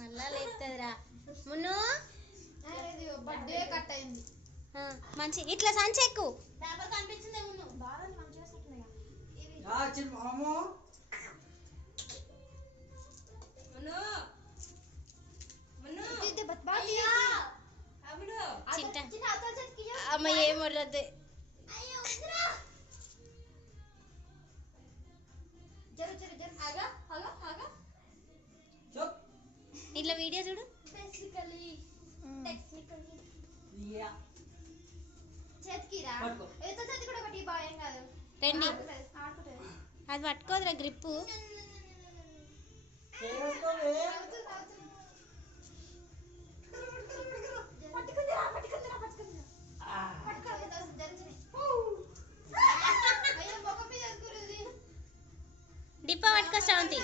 మళ్ళా లేపుతుందిరా మున్ను. Birthday cut అయింది మంచి ఇట్లా సంచెక్కు కనిపించిందే మున్ను దారాలు మంచిగా వస్తున్నాయి అమ్మ ఏం వదలద్దు. ఇట్లా వీడియో చూడు. రండి అది పట్టుకోదురా గ్రిప్పు. డిప్ప పట్టుకో శ్రావంతి.